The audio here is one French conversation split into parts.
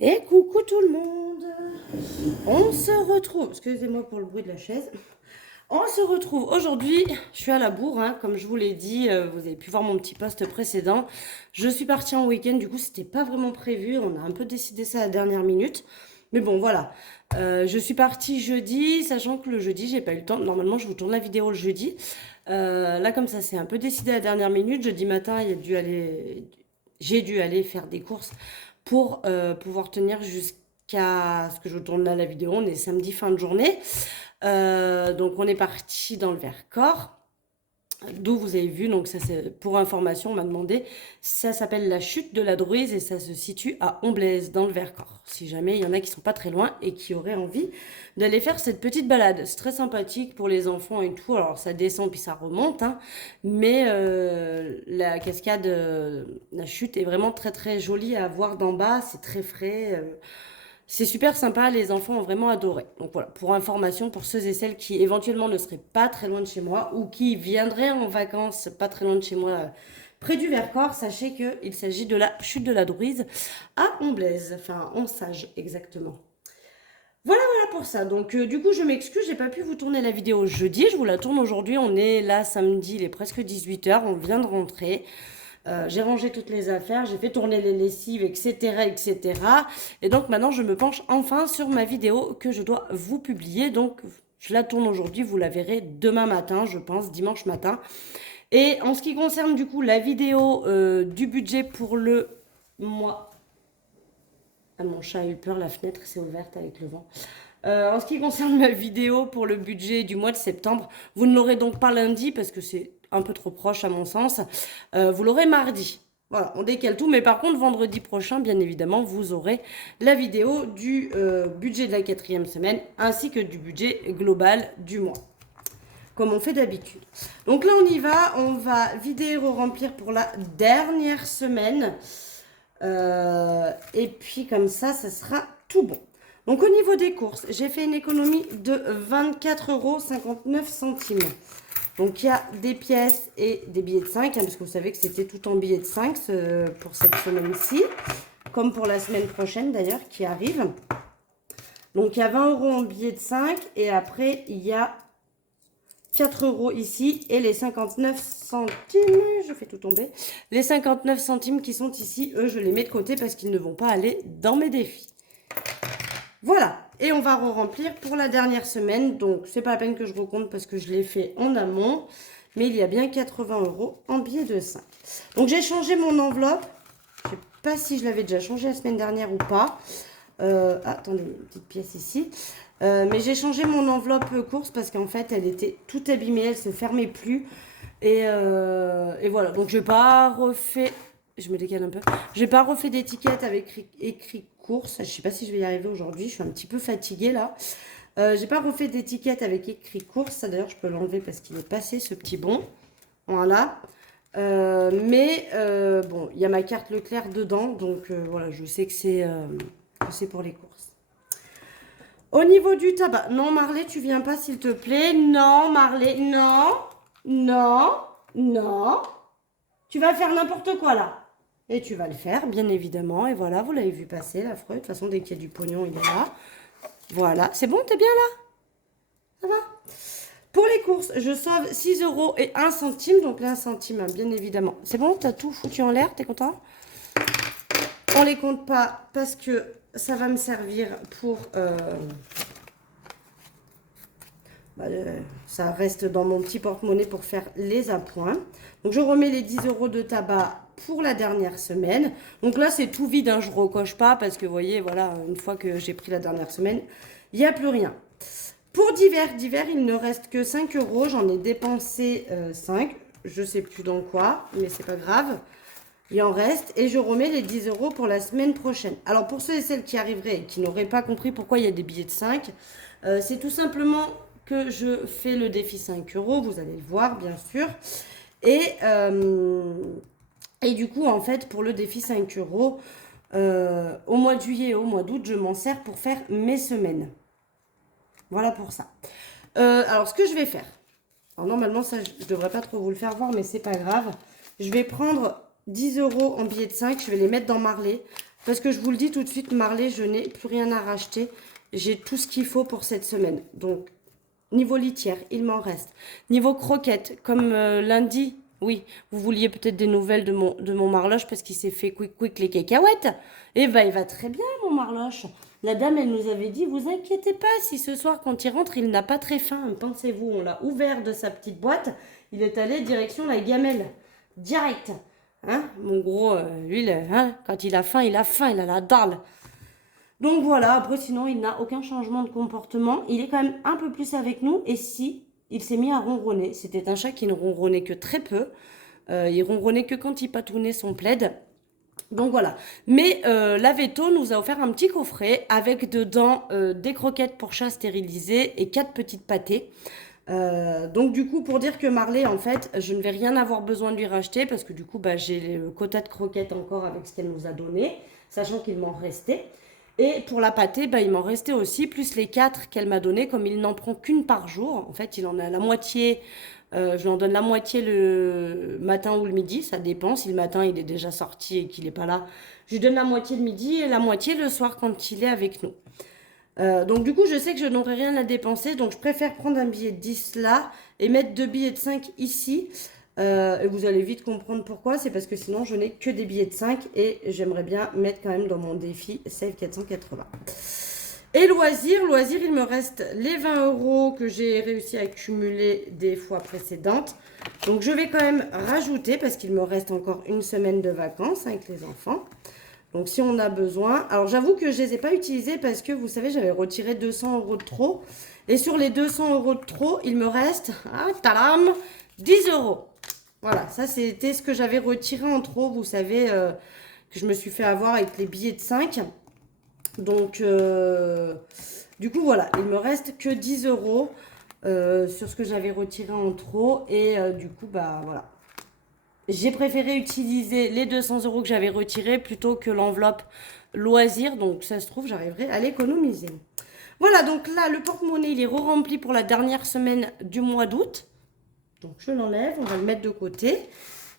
Et coucou tout le monde. On se retrouve, excusez-moi pour le bruit de la chaise. On se retrouve aujourd'hui, je suis à la bourre, hein, comme je vous l'ai dit, vous avez pu voir mon petit post précédent. Je suis partie en week-end, du coup c'était pas vraiment prévu, on a un peu décidé ça à la dernière minute. Mais bon voilà, je suis partie jeudi, sachant que le jeudi j'ai pas eu le temps, normalement je vous tourne la vidéo le jeudi. Là comme ça c'est un peu décidé à la dernière minute, jeudi matin j'ai dû aller faire des courses pour pouvoir tenir jusqu'à ce que je tourne là la vidéo. On est samedi fin de journée. Donc on est parti dans le Vercors, d'où vous avez vu, donc ça c'est pour information, on m'a demandé, ça s'appelle la chute de la Druise et ça se situe à Omblaise dans le Vercors. Si jamais il y en a qui sont pas très loin et qui auraient envie d'aller faire cette petite balade, c'est très sympathique pour les enfants et tout. Alors ça descend puis ça remonte, hein, mais la cascade, la chute est vraiment très très jolie à voir d'en bas, c'est très frais. C'est super sympa, les enfants ont vraiment adoré. Donc voilà, pour information, pour ceux et celles qui éventuellement ne seraient pas très loin de chez moi ou qui viendraient en vacances pas très loin de chez moi, près du Vercors, sachez qu'il s'agit de la chute de la Druise à Omblaise, enfin en Sage exactement. Voilà pour ça. Donc du coup, je m'excuse, j'ai pas pu vous tourner la vidéo jeudi, je vous la tourne aujourd'hui. On est là samedi, il est presque 18 h, on vient de rentrer. J'ai rangé toutes les affaires, j'ai fait tourner les lessives, etc., etc. Et donc maintenant, je me penche enfin sur ma vidéo que je dois vous publier. Donc, je la tourne aujourd'hui, vous la verrez demain matin, je pense, dimanche matin. Et en ce qui concerne du coup la vidéo du budget pour le mois... Ah, mon chat a eu peur, la fenêtre s'est ouverte avec le vent. En ce qui concerne ma vidéo pour le budget du mois de septembre, vous ne l'aurez donc pas lundi parce que c'est un peu trop proche à mon sens. Vous l'aurez mardi. Voilà, on décale tout. Mais par contre, vendredi prochain, bien évidemment, vous aurez la vidéo du budget de la 4e semaine ainsi que du budget global du mois. Comme on fait d'habitude. Donc là, on va vider et re-remplir pour la dernière semaine. Et puis comme ça sera tout bon. Donc au niveau des courses, j'ai fait une économie de 24,59 €. Donc il y a des pièces et des billets de 5, hein, parce que vous savez que c'était tout en billets de 5 pour cette semaine-ci, comme pour la semaine prochaine d'ailleurs qui arrive. Donc il y a 20 € en billets de 5 et après il y a 4 € ici et les 59 centimes, je fais tout tomber, les 59 centimes qui sont ici, eux je les mets de côté parce qu'ils ne vont pas aller dans mes défis. Voilà, et on va re-remplir pour la dernière semaine, donc c'est pas la peine que je recompte parce que je l'ai fait en amont, mais il y a bien 80 € en billets de 5. Donc j'ai changé mon enveloppe, je sais pas si je l'avais déjà changé la semaine dernière ou pas. Attendez, une petite pièce ici. Mais j'ai changé mon enveloppe course parce qu'en fait elle était toute abîmée, elle se fermait plus. Et voilà, donc j'ai pas refait, je me décale un peu, j'ai pas refait d'étiquette avec écrit course. Je sais pas si je vais y arriver aujourd'hui, je suis un petit peu fatiguée là. J'ai pas refait d'étiquette avec écrit course, ça d'ailleurs je peux l'enlever parce qu'il est passé ce petit bon. Voilà. Mais bon, il y a ma carte Leclerc dedans, donc voilà, je sais que c'est pour les courses. Au niveau du tabac, non Marley, tu viens pas s'il te plaît. Non Marley, non, non, non. Tu vas faire n'importe quoi là. Et tu vas le faire, bien évidemment. Et voilà, vous l'avez vu passer, l'affreux. De toute façon, dès qu'il y a du pognon, il est là. Voilà, c'est bon, t'es bien là? Ça va? Pour les courses, je sauve 6 € et 1 centime. Donc là, 1 centime, bien évidemment. C'est bon, t'as tout foutu en l'air, t'es content? On les compte pas parce que ça va me servir pour... ça reste dans mon petit porte-monnaie pour faire les appoints. Donc je remets les 10 € de tabac pour la dernière semaine. Donc là c'est tout vide, hein, je recoche pas parce que vous voyez, voilà, une fois que j'ai pris la dernière semaine, il n'y a plus rien. Pour divers, il ne reste que 5 €. J'en ai dépensé 5. Je sais plus dans quoi, mais c'est pas grave. Il en reste et je remets les 10 € pour la semaine prochaine. Alors pour ceux et celles qui arriveraient et qui n'auraient pas compris pourquoi il y a des billets de 5, c'est tout simplement que je fais le défi 5 €, vous allez le voir bien sûr. Et du coup en fait pour le défi 5 €, au mois de juillet et au mois d'août, je m'en sers pour faire mes semaines. Voilà pour ça. Alors ce que je vais faire, alors normalement ça je devrais pas trop vous le faire voir mais c'est pas grave. Je vais prendre 10 € en billets de 5, je vais les mettre dans Marley. Parce que je vous le dis tout de suite, Marley, je n'ai plus rien à racheter. J'ai tout ce qu'il faut pour cette semaine. Donc, niveau litière, il m'en reste. Niveau croquettes, comme lundi, oui, vous vouliez peut-être des nouvelles de mon Marloche parce qu'il s'est fait quick les cacahuètes. Eh ben, il va très bien, mon Marloche. La dame, elle nous avait dit, vous inquiétez pas, si ce soir, quand il rentre, il n'a pas très faim. Pensez-vous, on l'a ouvert de sa petite boîte. Il est allé direction la gamelle. Direct. Hein, mon gros, lui, hein, quand il a faim, il a la dalle. Donc voilà, après sinon, il n'a aucun changement de comportement. Il est quand même un peu plus avec nous. Et si, il s'est mis à ronronner. C'était un chat qui ne ronronnait que très peu. Il ronronnait que quand il patounait son plaid. Donc voilà. Mais la Veto nous a offert un petit coffret avec dedans des croquettes pour chat stérilisées et 4 petites pâtées. Donc du coup, pour dire que Marley, en fait, je ne vais rien avoir besoin de lui racheter parce que du coup, bah, j'ai le quota de croquettes encore avec ce qu'elle nous a donné, sachant qu'il m'en restait. Et pour la pâtée, bah, il m'en restait aussi, plus les 4 qu'elle m'a donné, comme il n'en prend qu'une par jour. En fait, il en a la moitié, je lui en donne la moitié le matin ou le midi, ça dépend. Si le matin, il est déjà sorti et qu'il n'est pas là, je lui donne la moitié le midi et la moitié le soir quand il est avec nous. Donc du coup, je sais que je n'aurai rien à dépenser, donc je préfère prendre un billet de 10 là et mettre 2 billets de 5 ici. Et vous allez vite comprendre pourquoi, c'est parce que sinon je n'ai que des billets de 5 et j'aimerais bien mettre quand même dans mon défi Save 480. Et loisirs, il me reste les 20 euros que j'ai réussi à accumuler des fois précédentes. Donc je vais quand même rajouter parce qu'il me reste encore une semaine de vacances avec les enfants. Donc si on a besoin, alors j'avoue que je ne les ai pas utilisés parce que vous savez, j'avais retiré 200 euros de trop. Et sur les 200 euros de trop, il me reste, tadam, 10 euros. Voilà, ça c'était ce que j'avais retiré en trop. Vous savez que je me suis fait avoir avec les billets de 5. Donc du coup voilà, il me reste que 10 euros sur ce que j'avais retiré en trop. Et du coup, bah voilà. J'ai préféré utiliser les 200 euros que j'avais retirés plutôt que l'enveloppe loisir. Donc, ça se trouve, j'arriverai à l'économiser. Voilà, donc là, le porte-monnaie, il est re-rempli pour la dernière semaine du mois d'août. Donc, je l'enlève, on va le mettre de côté.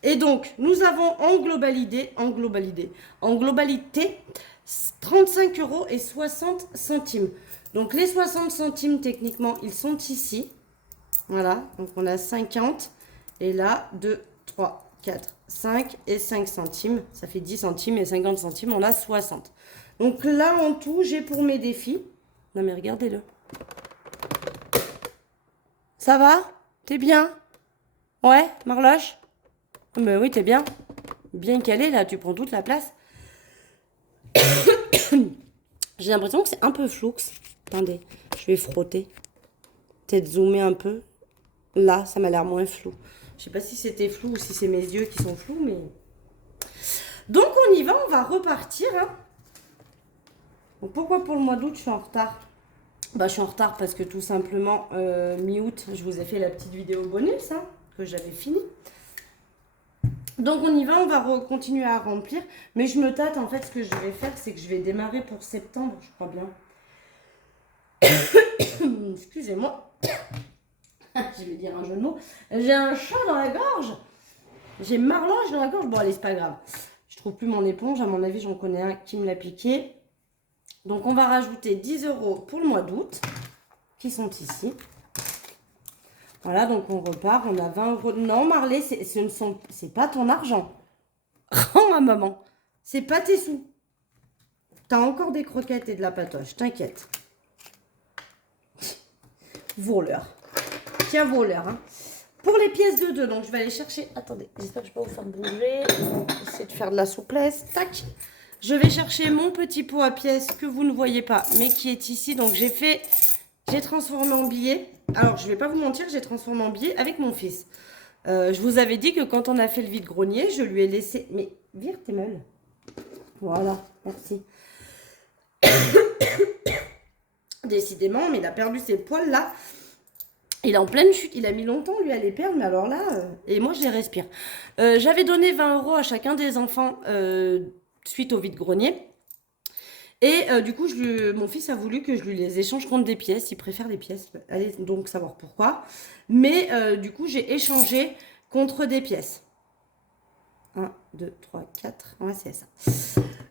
Et donc, nous avons en globalité 35 euros et 60 centimes. Donc, les 60 centimes, techniquement, ils sont ici. Voilà, donc on a 50. Et là, 2, 3, 4, 5 et 5 centimes. Ça fait 10 centimes et 50 centimes, on a 60. Donc là, en tout, j'ai pour mes défis. Non mais regardez-le. Ça va? T'es bien? Ouais, Marloche? Mais oui, t'es bien. Bien calé, là, tu prends toute la place. J'ai l'impression que c'est un peu flou. Attendez, je vais frotter. Peut-être zoomer un peu. Là, ça m'a l'air moins flou. Je sais pas si c'était flou ou si c'est mes yeux qui sont flous, mais... Donc, on y va, on va repartir. Hein. Donc, pourquoi pour le mois d'août, je suis en retard? Bah, je suis en retard parce que tout simplement, mi-août, je vous ai fait la petite vidéo bonus, hein, que j'avais fini. Donc, on y va, on va continuer à remplir. Mais je me tâte, en fait, ce que je vais faire, c'est que je vais démarrer pour septembre, je crois bien. Excusez-moi. Je vais dire un jeu de mots. J'ai un chat dans la gorge. J'ai Marloche dans la gorge. Bon, allez, c'est pas grave. Je trouve plus mon éponge. À mon avis, j'en connais un qui me l'a piqué. Donc, on va rajouter 10 euros pour le mois d'août, qui sont ici. Voilà, donc on repart. On a 20 euros. Non, Marley, c'est pas ton argent. Rends à maman. C'est pas tes sous. T'as encore des croquettes et de la patoche. T'inquiète. Voleur. Tiens, voleur. Hein. Pour les pièces de 2, donc je vais aller chercher... Attendez, j'espère que je peux vous faire bouger. Essayer de faire de la souplesse. Tac. Je vais chercher mon petit pot à pièces que vous ne voyez pas, mais qui est ici. Donc j'ai transformé en billet. Alors, je ne vais pas vous mentir, j'ai transformé en billet avec mon fils. Je vous avais dit que quand on a fait le vide-grenier, je lui ai laissé... Mais vire tes meules. Voilà, merci. Décidément, mais il a perdu ses poils là. Il est en pleine chute, il a mis longtemps lui à les perdre, mais alors là, et moi je les respire. J'avais donné 20 euros à chacun des enfants suite au vide-grenier. Et du coup, mon fils a voulu que je lui les échange contre des pièces. Il préfère les pièces. Allez donc savoir pourquoi. Mais du coup, j'ai échangé contre des pièces. 1, 2, 3, 4. Ouais, c'est ça.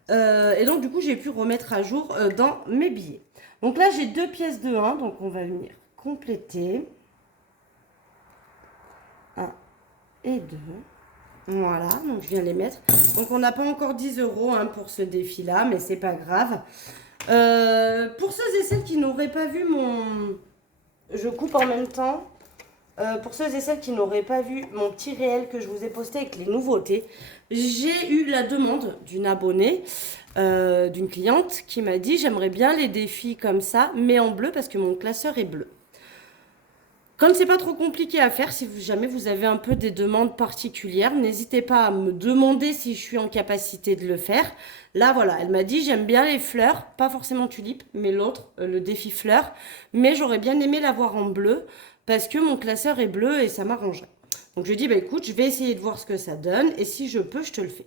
Et donc, du coup, j'ai pu remettre à jour dans mes billets. Donc là, j'ai 2 pièces de 1. Donc, on va venir compléter. 1 et 2. Voilà, donc je viens les mettre. Donc, on n'a pas encore 10 € hein, pour ce défi-là, mais c'est pas grave. Pour ceux et celles qui n'auraient pas vu mon... Je coupe en même temps. Pour ceux et celles qui n'auraient pas vu mon petit réel que je vous ai posté avec les nouveautés, j'ai eu la demande d'une abonnée, d'une cliente qui m'a dit j'aimerais bien les défis comme ça, mais en bleu parce que mon classeur est bleu. Comme c'est pas trop compliqué à faire, si jamais vous avez un peu des demandes particulières, n'hésitez pas à me demander si je suis en capacité de le faire. Là, voilà, elle m'a dit j'aime bien les fleurs, pas forcément tulipe, mais l'autre, le défi fleurs, mais j'aurais bien aimé l'avoir en bleu parce que mon classeur est bleu et ça m'arrangerait. Donc je lui ai dit bah écoute, je vais essayer de voir ce que ça donne et si je peux, je te le fais.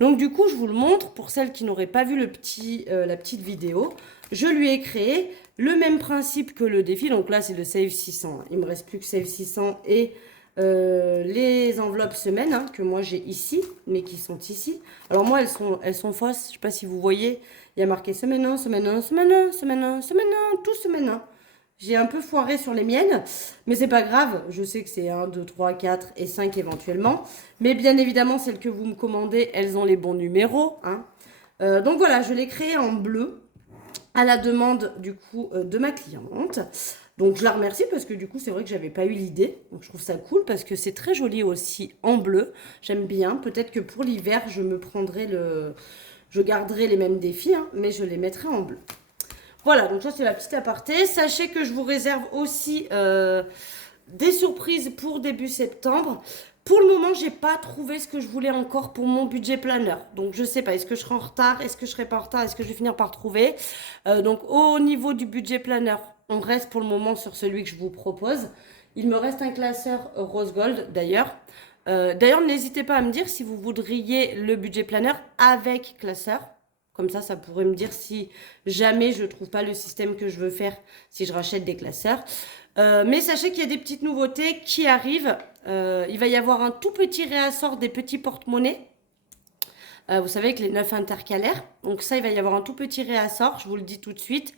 Donc du coup, je vous le montre pour celles qui n'auraient pas vu la petite vidéo. Je lui ai créé le même principe que le défi. Donc là, c'est le Save 600. Il me reste plus que Save 600 et les enveloppes semaines hein, que moi j'ai ici, mais qui sont ici. Alors moi, elles sont fausses. Je ne sais pas si vous voyez. Il y a marqué semaine 1, semaine 1, semaine 1, semaine 1, semaine 1, tout semaine 1. J'ai un peu foiré sur les miennes, mais c'est pas grave. Je sais que c'est 1, 2, 3, 4 et 5 éventuellement. Mais bien évidemment, celles que vous me commandez, elles ont les bons numéros. Hein. Donc voilà, je l'ai créé en bleu à la demande du coup de ma cliente. Donc je la remercie parce que du coup c'est vrai que j'avais pas eu l'idée. Donc je trouve ça cool parce que c'est très joli aussi en bleu. J'aime bien. Peut-être que pour l'hiver je me prendrai je garderai les mêmes défis, hein, mais je les mettrai en bleu. Voilà, donc ça c'est la petite aparté. Sachez que je vous réserve aussi des surprises pour début septembre. Pour le moment, j'ai pas trouvé ce que je voulais encore pour mon budget planner. Donc, je sais pas, est-ce que je serai en retard? Est-ce que je serai pas en retard? Est-ce que je vais finir par trouver? Donc, au niveau du budget planner, on reste pour le moment sur celui que je vous propose. Il me reste un classeur rose gold d'ailleurs. D'ailleurs, n'hésitez pas à me dire si vous voudriez le budget planner avec classeur. Comme ça pourrait me dire si jamais je ne trouve pas le système que je veux faire, si je rachète des classeurs. Mais sachez qu'il y a des petites nouveautés qui arrivent. Il va y avoir un tout petit réassort des petits porte-monnaies. Vous savez, avec les 9 intercalaires. Donc ça, il va y avoir un tout petit réassort, je vous le dis tout de suite,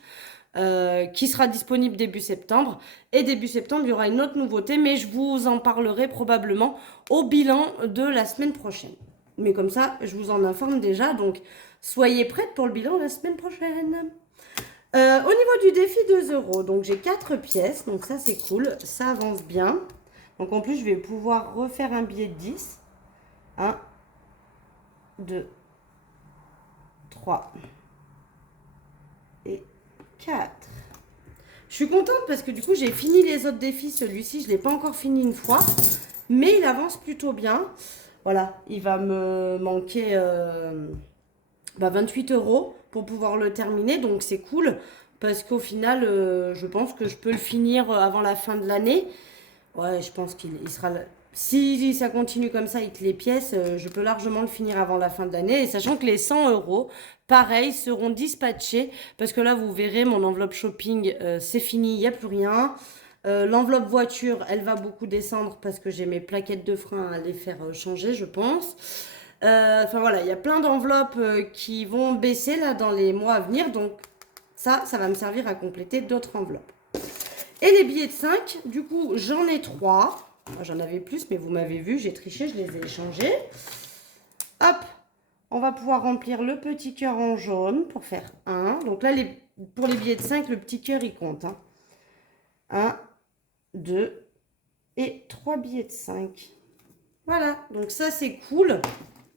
qui sera disponible début septembre. Et début septembre, il y aura une autre nouveauté, mais je vous en parlerai probablement au bilan de la semaine prochaine. Mais comme ça, je vous en informe déjà. Donc, soyez prêtes pour le bilan la semaine prochaine. Au niveau du défi 2 €, donc j'ai 4 pièces, donc ça c'est cool, ça avance bien. Donc en plus je vais pouvoir refaire un billet de 10. 1, 2, 3 et 4. Je suis contente parce que du coup j'ai fini les autres défis, celui-ci je ne l'ai pas encore fini une fois, mais il avance plutôt bien. Voilà, il va me manquer 28 € pour pouvoir le terminer, donc c'est cool parce qu'au final je pense que je peux le finir avant la fin de l'année. Ouais, je pense qu'il sera si ça continue comme ça avec les pièces, je peux largement le finir avant la fin de l'année. Et sachant que les 100 €, pareil, seront dispatchés parce que là vous verrez mon enveloppe shopping c'est fini, il n'y a plus rien. L'enveloppe voiture, elle va beaucoup descendre parce que j'ai mes plaquettes de frein à les faire changer, je pense. Enfin voilà, il y a plein d'enveloppes qui vont baisser là dans les mois à venir. Donc ça va me servir à compléter d'autres enveloppes. Et les billets de 5, du coup, j'en ai 3. J'en avais plus, mais vous m'avez vu, j'ai triché, je les ai échangés. Hop, on va pouvoir remplir le petit cœur en jaune pour faire 1. Donc là, pour les billets de 5, le petit cœur, il compte. 1, 2 et 3 billets de 5. Voilà, donc ça, c'est cool.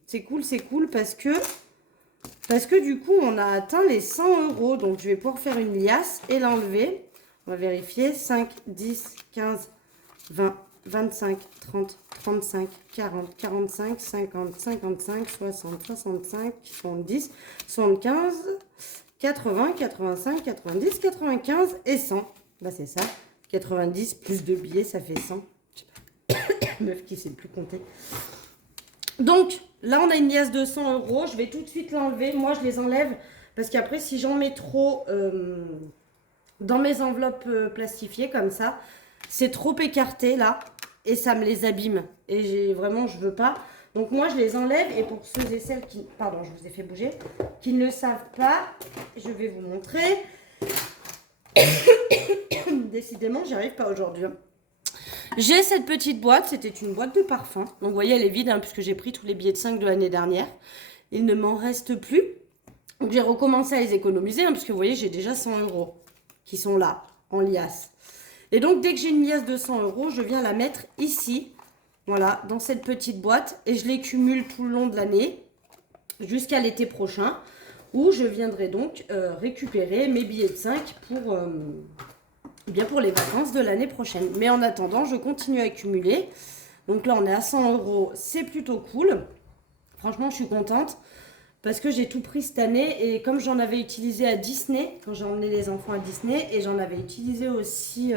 C'est cool parce que du coup, on a atteint les 100 €. Donc, je vais pouvoir faire une liasse et l'enlever. On va vérifier. 5, 10, 15, 20, 25, 30, 35, 40, 45, 50, 55, 60, 65, 70, 75, 80, 85, 90, 95 et 100. Bah, c'est ça. 90 plus 2 billets, ça fait 100. Meuf qui sait plus compter. Donc, là, on a une liasse de 100 €. Je vais tout de suite l'enlever. Moi, je les enlève parce qu'après, si j'en mets trop dans mes enveloppes plastifiées comme ça, c'est trop écarté là et ça me les abîme. Et vraiment, je veux pas. Donc moi, je les enlève. Et pour ceux et celles qui... Pardon, je vous ai fait bouger. Qui ne le savent pas, je vais vous montrer. Décidément, j'y arrive pas aujourd'hui. J'ai cette petite boîte. C'était une boîte de parfum. Donc vous voyez, elle est vide hein, puisque j'ai pris tous les billets de 5 de l'année dernière. Il ne m'en reste plus. Donc j'ai recommencé à les économiser, hein, parce que vous voyez, j'ai déjà 100 € qui sont là, en liasse. Et donc dès que j'ai une liasse de 100 €, je viens la mettre ici, voilà, dans cette petite boîte. Et je les cumule tout le long de l'année, jusqu'à l'été prochain, où je viendrai donc récupérer mes billets de 5 pour les vacances de l'année prochaine. Mais en attendant, je continue à accumuler. Donc là, on est à 100 €, c'est plutôt cool. Franchement, je suis contente. Parce que j'ai tout pris cette année et comme j'en avais utilisé à Disney, quand j'ai emmené les enfants à Disney, et j'en avais utilisé aussi,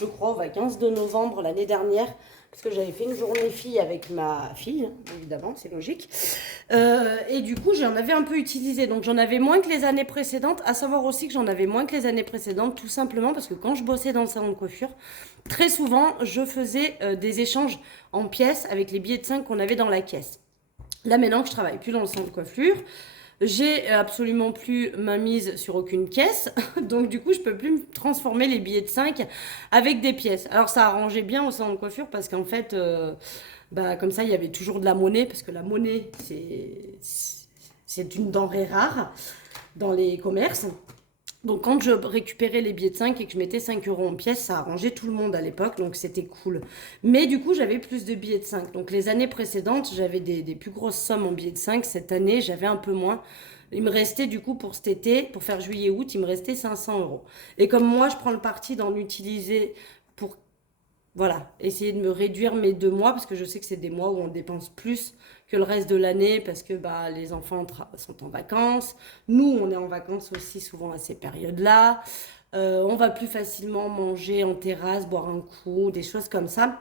je crois, aux vacances de novembre l'année dernière, parce que j'avais fait une journée fille avec ma fille, hein, évidemment, c'est logique. Et du coup, j'en avais un peu utilisé, donc j'en avais moins que les années précédentes, à savoir aussi que j'en avais moins que les années précédentes, tout simplement parce que quand je bossais dans le salon de coiffure, très souvent, je faisais des échanges en pièces avec les billets de 5 qu'on avait dans la caisse. Là, maintenant que je travaille plus dans le salon de coiffure, j'ai absolument plus ma mise sur aucune caisse. Donc, du coup, je peux plus me transformer les billets de 5 avec des pièces. Alors, ça arrangeait bien au salon de coiffure parce qu'en fait, comme ça, il y avait toujours de la monnaie. Parce que la monnaie, c'est une denrée rare dans les commerces. Donc quand je récupérais les billets de 5 et que je mettais 5 € en pièce, ça arrangeait tout le monde à l'époque, donc c'était cool. Mais du coup, j'avais plus de billets de 5. Donc les années précédentes, j'avais des plus grosses sommes en billets de 5. Cette année, j'avais un peu moins. Il me restait du coup pour cet été, pour faire juillet-août, il me restait 500 €. Et comme moi, je prends le parti d'en utiliser pour, voilà, essayer de me réduire mes 2 mois, parce que je sais que c'est des mois où on dépense plus que le reste de l'année, parce que les enfants sont en vacances. Nous, on est en vacances aussi souvent à ces périodes-là. On va plus facilement manger en terrasse, boire un coup, des choses comme ça.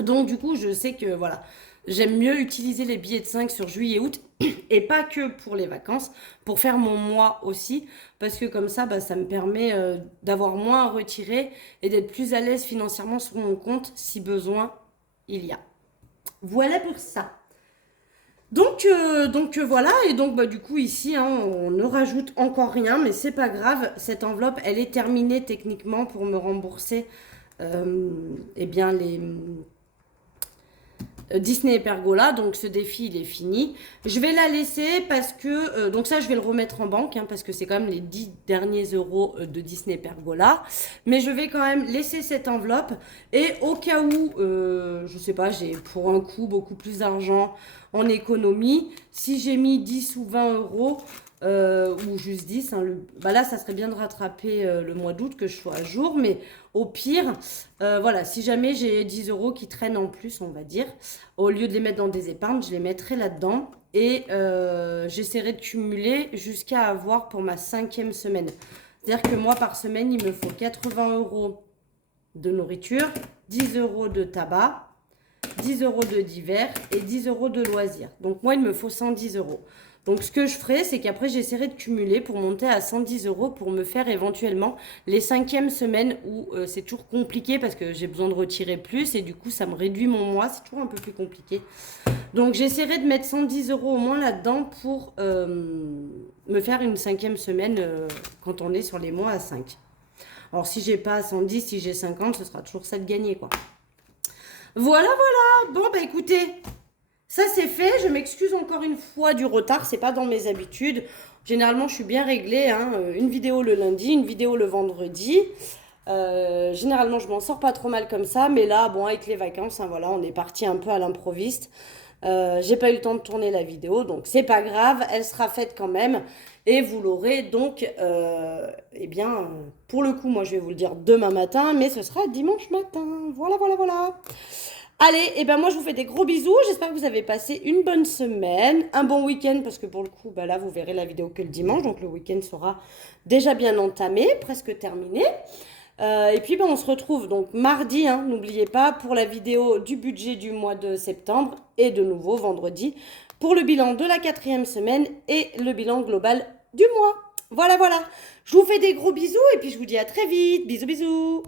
Donc du coup, je sais que voilà, j'aime mieux utiliser les billets de 5 sur juillet-août et pas que pour les vacances, pour faire mon mois aussi, parce que comme ça, ça me permet d'avoir moins à retirer et d'être plus à l'aise financièrement sur mon compte si besoin il y a. Voilà pour ça. Donc voilà, et donc du coup ici, hein, on ne rajoute encore rien, mais c'est pas grave, cette enveloppe, elle est terminée techniquement pour me rembourser eh bien les Disney et Pergola, donc ce défi il est fini. Je vais la laisser parce que, donc ça je vais le remettre en banque, hein, parce que c'est quand même les 10 derniers euros de Disney et Pergola. Mais je vais quand même laisser cette enveloppe et au cas où, je sais pas, j'ai pour un coup beaucoup plus d'argent en économie, si j'ai mis 10 ou 20 euros, ou juste 10, hein, là ça serait bien de rattraper le mois d'août, que je sois à jour, mais au pire, voilà, si jamais j'ai 10 euros qui traînent en plus, on va dire, au lieu de les mettre dans des épargnes, je les mettrai là-dedans et j'essaierai de cumuler jusqu'à avoir pour ma 5e semaine. C'est-à-dire que moi, par semaine, il me faut 80 euros de nourriture, 10 euros de tabac, 10 euros de divers et 10 euros de loisirs. Donc moi, il me faut 110 euros. Donc ce que je ferai, c'est qu'après, j'essaierai de cumuler pour monter à 110 euros pour me faire éventuellement les 5e semaines où c'est toujours compliqué parce que j'ai besoin de retirer plus et du coup, ça me réduit mon mois. C'est toujours un peu plus compliqué. Donc j'essaierai de mettre 110 euros au moins là-dedans pour me faire une 5e semaine quand on est sur les mois à 5. Alors si j'ai pas 110, si j'ai 50, ce sera toujours ça de gagner, quoi. Voilà, voilà. Bon, écoutez, ça c'est fait. Je m'excuse encore une fois du retard. C'est pas dans mes habitudes. Généralement, je suis bien réglée, hein. Une vidéo le lundi, une vidéo le vendredi. Généralement, je m'en sors pas trop mal comme ça. Mais là, bon, avec les vacances, hein, voilà, on est parti un peu à l'improviste. J'ai pas eu le temps de tourner la vidéo, donc c'est pas grave. Elle sera faite quand même. Et vous l'aurez donc, eh bien, pour le coup, moi je vais vous le dire demain matin, mais ce sera dimanche matin. Voilà, voilà, voilà. Allez, et moi je vous fais des gros bisous. J'espère que vous avez passé une bonne semaine, un bon week-end, parce que pour le coup, là vous verrez la vidéo que le dimanche, donc le week-end sera déjà bien entamé, presque terminé. Et puis on se retrouve donc mardi, hein, n'oubliez pas, pour la vidéo du budget du mois de septembre et de nouveau vendredi pour le bilan de la 4e semaine et le bilan global du mois. Voilà, voilà. Je vous fais des gros bisous et puis je vous dis à très vite. Bisous, bisous.